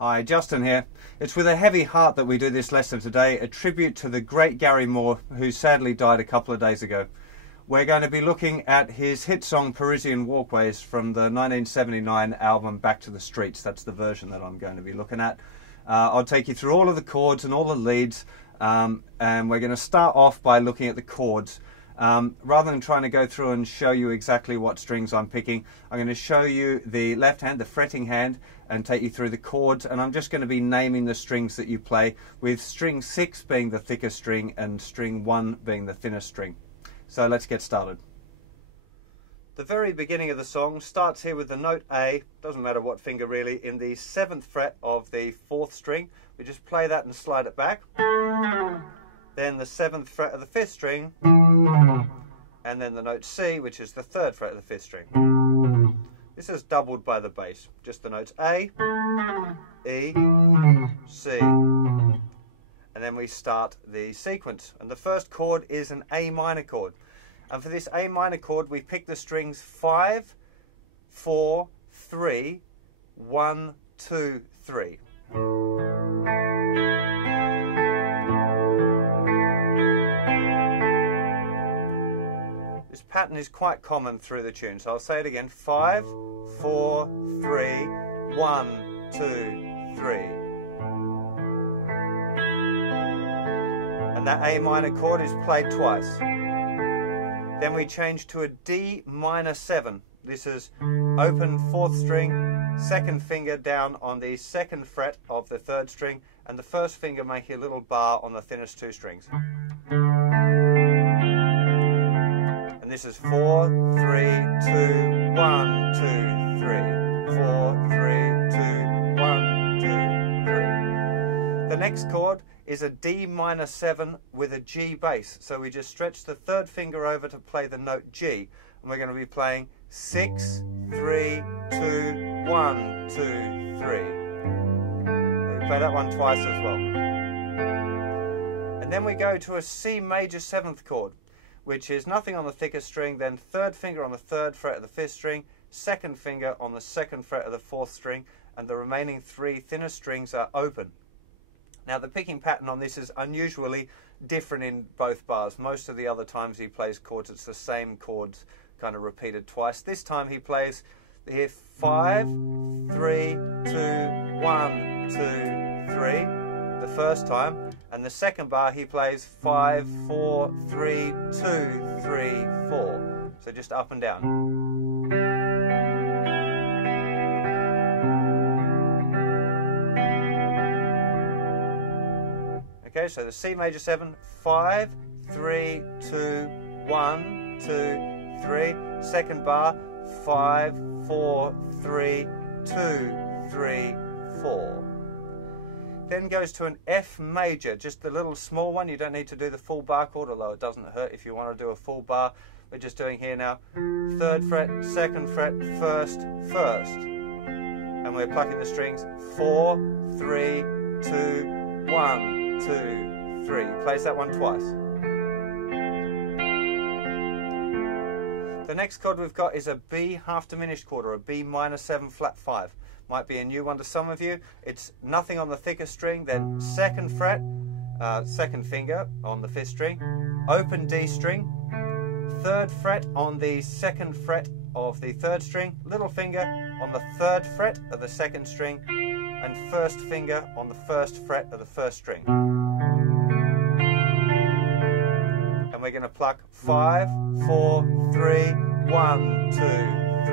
Hi, Justin here. It's with a heavy heart that we do this lesson today, a tribute to the great Gary Moore, who sadly died a couple of days ago. We're going to be looking at his hit song Parisienne Walkways from the 1979 album Back to the Streets. That's the version that I'm going to be looking at. I'll take you through all of the chords and all the leads, and we're going to start off by looking at the chords. Rather than trying to go through and show you exactly what strings I'm picking, I'm going to show you the left hand, the fretting hand, and take you through the chords, and I'm just going to be naming the strings that you play, with string 6 being the thicker string and string 1 being the thinner string. So let's get started. The very beginning of the song starts here with the note A, doesn't matter what finger really, in the 7th fret of the 4th string. We just play that and slide it back. Then the 7th fret of the 5th string, and then the note C, which is the 3rd fret of the 5th string. This is doubled by the bass, just the notes A, E, C, and then we start the sequence. And the first chord is an A minor chord. And for this A minor chord, we pick the strings 5, 4, 3, 1, 2, 3. This pattern is quite common through the tune, so I'll say it again. 5, 4, 3, 1, 2, 3. And that A minor chord is played twice. Then we change to a D minor 7. This is open 4th string, 2nd finger down on the 2nd fret of the 3rd string, and the 1st finger making a little bar on the thinnest 2 strings. And this is 4, 3, 2, 1, 2, 3. 4, 3, 2, 1, 2, 3. The next chord is a D minor 7 with a G bass. So we just stretch the 3rd finger over to play the note G. And we're going to be playing 6, 3, 2, 1, 2, 3. We play that one twice as well. And then we go to a C major 7th chord, which is nothing on the thicker string, then 3rd finger on the 3rd fret of the 5th string, 2nd finger on the 2nd fret of the 4th string, and the remaining 3 thinner strings are open. Now the picking pattern on this is unusually different in both bars. Most of the other times he plays chords, it's the same chords kind of repeated twice. This time he plays here 5, 3, 2, 1, 2, 3 the first time, and the second bar he plays 5, 4, 3, 2, 3, 4. So just up and down. Okay, so the C major 7, 5, 3, 2, 1, 2, 3. Second bar, 5, 4, 3, 2, 3, 4. Then goes to an F major, just the little small one. You don't need to do the full bar chord, although it doesn't hurt if you want to do a full bar. We're just doing here now 3rd fret, 2nd fret, 1st, 1st. And we're plucking the strings 4, 3, 2, 1, 2, 3. Plays that one twice. The next chord we've got is a B half diminished chord, or a B minor 7 flat 5. Might be a new one to some of you. It's nothing on the thicker string, then 2nd fret, 2nd finger on the 5th string, open D string, 3rd fret on the 2nd fret of the 3rd string, little finger on the 3rd fret of the 2nd string, and 1st finger on the 1st fret of the 1st string. And we're going to pluck 5, 4, 3, 1, 2,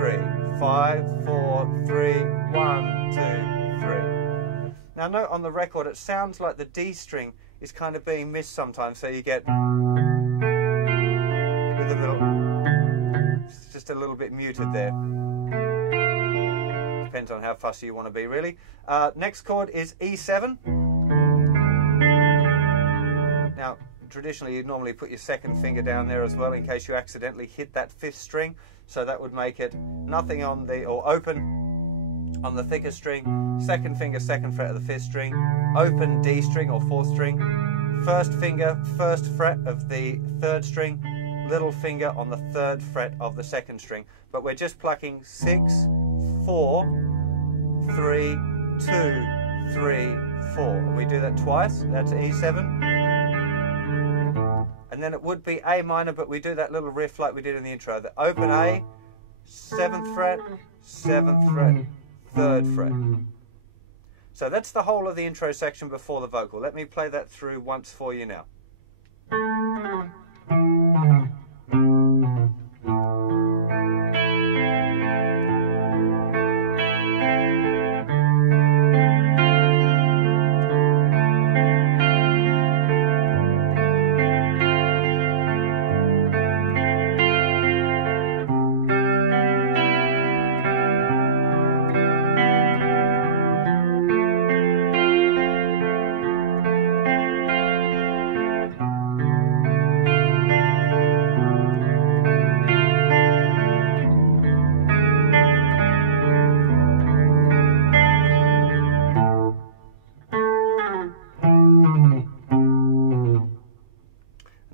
3. 5, 4, 3, 1, 2, 3. Now note on the record it sounds like the D string is kind of being missed sometimes, so you get with a little, it's just a little bit muted there. Depends on how fussy you want to be really. Next chord is E7. Now traditionally you'd normally put your 2nd finger down there as well in case you accidentally hit that 5th string, so that would make it nothing on the, or open on the thicker string, 2nd finger 2nd fret of the 5th string, open D string or 4th string, 1st finger 1st fret of the 3rd string, little finger on the 3rd fret of the 2nd string. But we're just plucking 6, 4, 3, 2, 3, 4. We do that twice. That's E7. And then it would be A minor, but we do that little riff like we did in the intro. The open A, 7th fret, 7th fret, 3rd fret. So that's the whole of the intro section before the vocal. Let me play that through once for you now.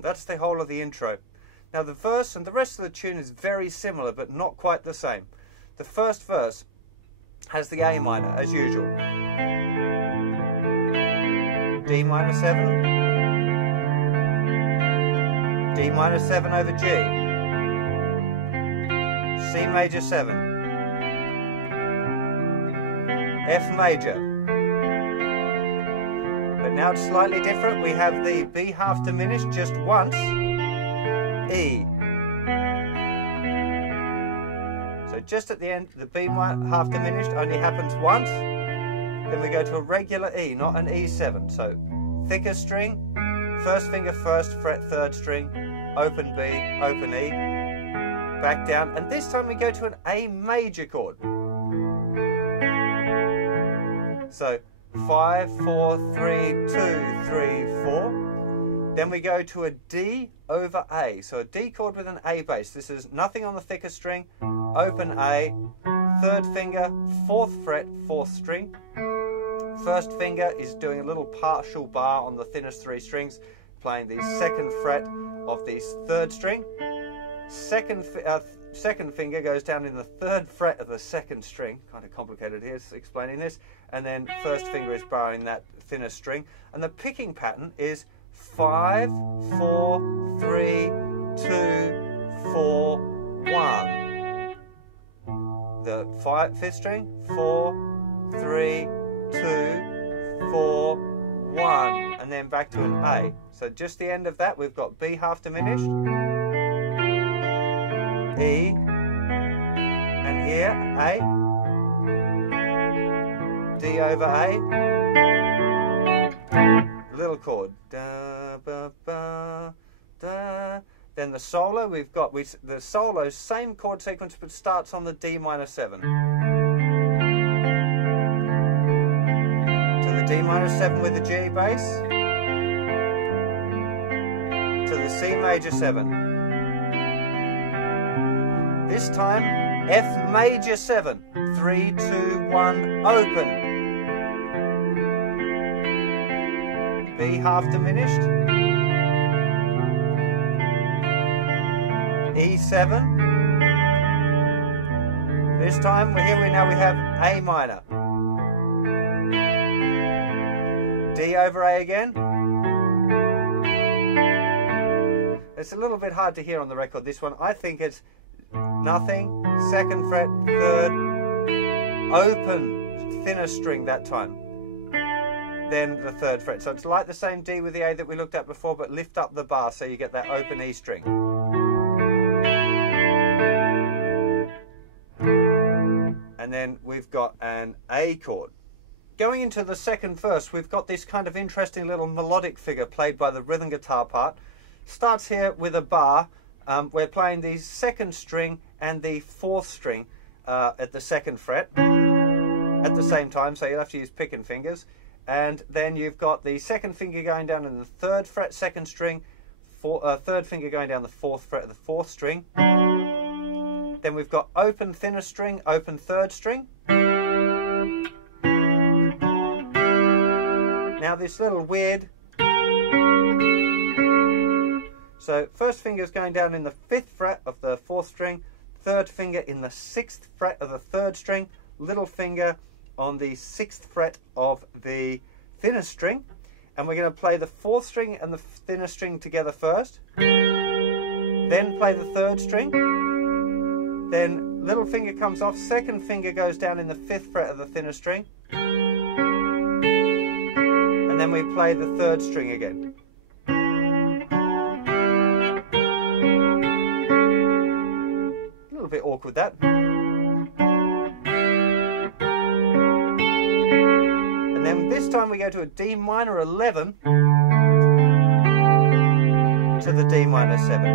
That's the whole of the intro. Now the verse and the rest of the tune is very similar, but not quite the same. The first verse has the A minor, as usual. D minor 7. D minor 7 over G. C major 7. F major. But now it's slightly different. We have the B half diminished just once. E. So just at the end, the B half diminished only happens once. Then we go to a regular E, not an E7. So thicker string, first finger, 1st fret, 3rd string, open B, open E, back down. And this time we go to an A major chord. So 5, 4, 3, 2, 3, 4. Then we go to a D over A. So a D chord with an A bass. This is nothing on the thicker string. Open A, 3rd finger, 4th fret, 4th string. 1st finger is doing a little partial bar on the thinnest 3 strings, playing the 2nd fret of the 3rd string. Second finger goes down in the 3rd fret of the 2nd string. Kind of complicated here explaining this. And then 1st finger is barring that thinner string. And the picking pattern is 5, 4, 3, 2, 4, 1. The 5th string, 4, 3, 2, 4, 1. And then back to an A. So just the end of that, we've got B half diminished. E, and here, A, D over A, little chord, da, ba, ba, da. Then the solo, we've got, the solo, same chord sequence, but starts on the D minor 7. To the D minor 7 with the G bass, to the C major 7. This time, F major 7, 3, 2, 1, open. B half diminished. E7. This time, here we have A minor. D over A again. It's a little bit hard to hear on the record, this one. I think it's nothing, 2nd fret, 3rd, open, thinner string that time, then the 3rd fret. So it's like the same D with the A that we looked at before, but lift up the bar so you get that open E string. And then we've got an A chord. Going into the second verse, we've got this kind of interesting little melodic figure played by the rhythm guitar part. Starts here with a bar. We're playing the 2nd string and the 4th string at the 2nd fret at the same time, so you'll have to use picking fingers. And then you've got the 2nd finger going down in the 3rd fret, 2nd string, 3rd finger going down the 4th fret of the 4th string. Then we've got open thinner string, open 3rd string. Now this little weird. So 1st finger is going down in the 5th fret of the 4th string, 3rd finger in the 6th fret of the 3rd string, little finger on the 6th fret of the thinnest string, and we're going to play the 4th string and the thinnest string together first, then play the 3rd string, then little finger comes off, 2nd finger goes down in the 5th fret of the thinnest string, and then we play the 3rd string again. A little bit awkward that. And then this time we go to a D minor 11 to the D minor 7.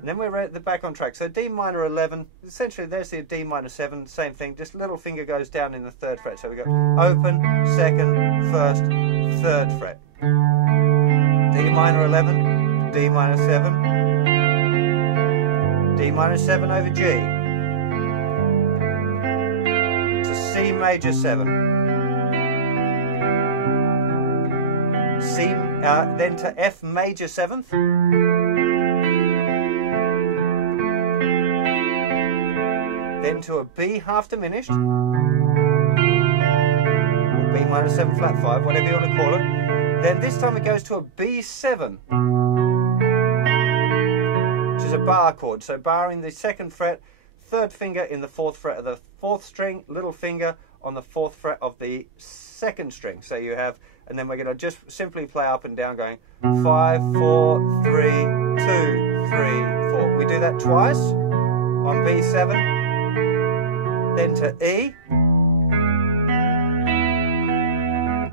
And then we're back on track. So D minor 11, essentially there's the D minor 7, same thing, just little finger goes down in the 3rd fret. So we go open, 2nd, 1st, 3rd fret. D minor 11, D minor 7, D minor 7 over G, to C major 7, then to F major 7th, then to a B half diminished, or B minor 7 flat 5, whatever you want to call it. Then this time it goes to a B7, which is a bar chord. So barring the 2nd fret, 3rd finger in the 4th fret of the 4th string, little finger on the 4th fret of the 2nd string. So you have, and then we're going to just simply play up and down going 5, 4, 3, 2, 3, 4. We do that twice on B7, then to E,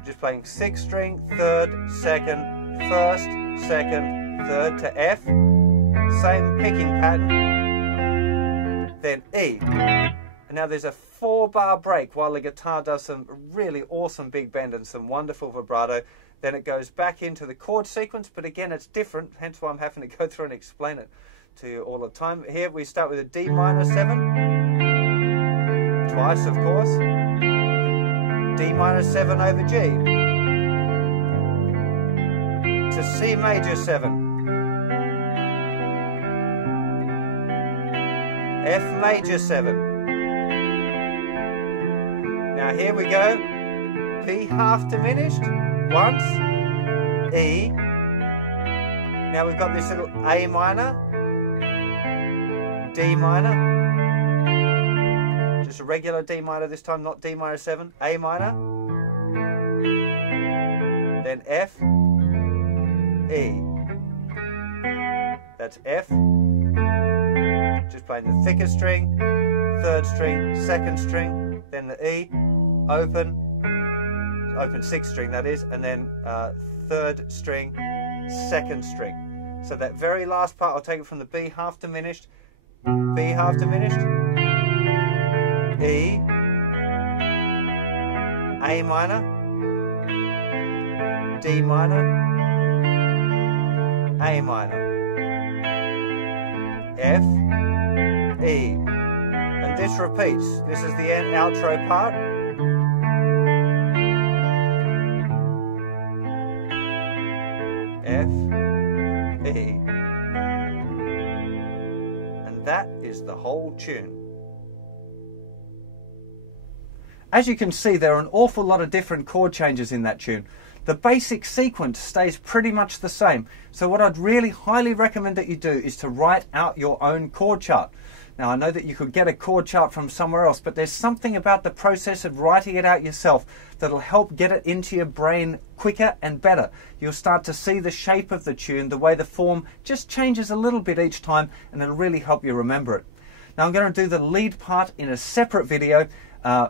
just playing 6th string, 3rd, 2nd, 1st, 2nd, 3rd, to F, same picking pattern, then E. And now there's a 4-bar break while the guitar does some really awesome big bend and some wonderful vibrato. Then it goes back into the chord sequence, but again it's different, hence why I'm having to go through and explain it to you all the time. Here we start with a D minor 7, twice of course, D minor 7 over G, to C major 7, F major 7. Now here we go, P half diminished, once, E, now we've got this little A minor, D minor, just a regular D minor this time, not D minor 7, A minor, then F, E, that's F, just playing the thicker string, 3rd string, 2nd string, then the E, open 6th string that is, and then 3rd string, 2nd string. So that very last part, I'll take it from the B half diminished, B half diminished, E, A minor, D minor, A minor, F, E, and this repeats. This is the end outro part. F, E, and that is the whole tune. As you can see, there are an awful lot of different chord changes in that tune. The basic sequence stays pretty much the same. So what I'd really highly recommend that you do is to write out your own chord chart. Now I know that you could get a chord chart from somewhere else, but there's something about the process of writing it out yourself that'll help get it into your brain quicker and better. You'll start to see the shape of the tune, the way the form just changes a little bit each time, and it'll really help you remember it. Now I'm going to do the lead part in a separate video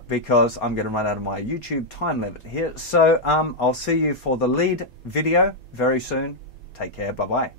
because I'm going to run out of my YouTube time limit here. So I'll see you for the lead video very soon. Take care. Bye-bye.